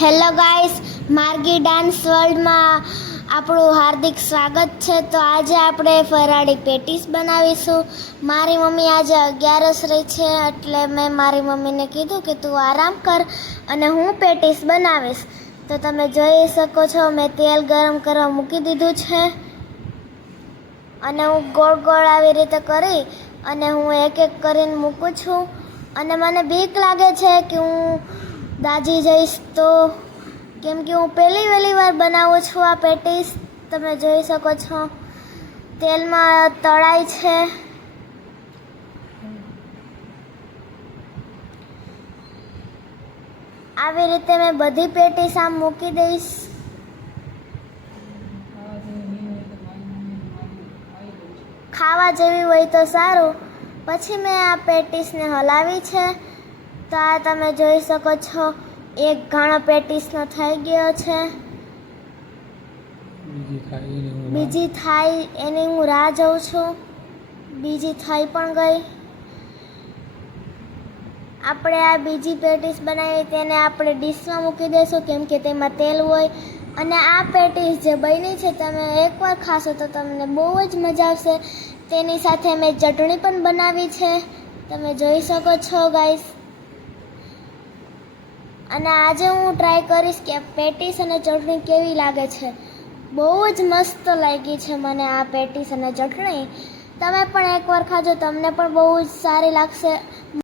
Hello guys, Margi dance વર્લ્ડમાં આપણું હાર્દિક સ્વાગત છે. તો આજે આપણે ફરાળી પેટીસ બનાવીશું. મારી મમ્મી આજે 11સ રહી છે, એટલે મેં મારી મમ્મીને કીધું કે તું આરામ કર અને હું પેટીસ બનાવીશ. તો તમે જોઈ શકો છો, મેં તેલ ગરમ કરવા મૂકી દીધું છે અને હું ગોળ ગોળ આવી રીતે કરી અને હું એક એક કરીને મૂકું છું. અને મને બીક લાગે છે કે હું દાજી જઈશ, તો કેમ કે હું પહેલી વાર બનાવું છું આ પેટીસ. તમે જોઈ શકો છો તેલમાં તળાય છે. આવી રીતે મેં બધી પેટીસ આમ મૂકી દઈશ. ખાવા જેવી હોય તો સારું. પછી મેં આ પેટીસને હલાવી છે. તો આ તમે જોઈ શકો છો, એક ઘાણો પેટીસનો થઈ ગયો છે. બીજી થાય એની હું રાહ જોઉં છું. બીજી થઈ પણ ગઈ. આપણે આ બીજી પેટીસ બનાવી તેને આપણે ડીશમાં મૂકી દઈશું, કેમ કે તેમાં તેલ હોય. અને આ પેટીસ જે બની છે, તમે એકવાર ખાશો તો તમને બહુ જ મજા આવશે. તેની સાથે મેં ચટણી પણ બનાવી છે, તમે જોઈ શકો છો ગાઈસ. અને આજે હું ટ્રાય કરીશ કે પેટીસ અને ચટણી કેવી લાગે છે. બહુ જ મસ્ત લાગી છે મને આ પેટીસ અને ચટણી. તમે પણ એકવાર ખાજો, તમને પણ બહુ જ સારી લાગશે.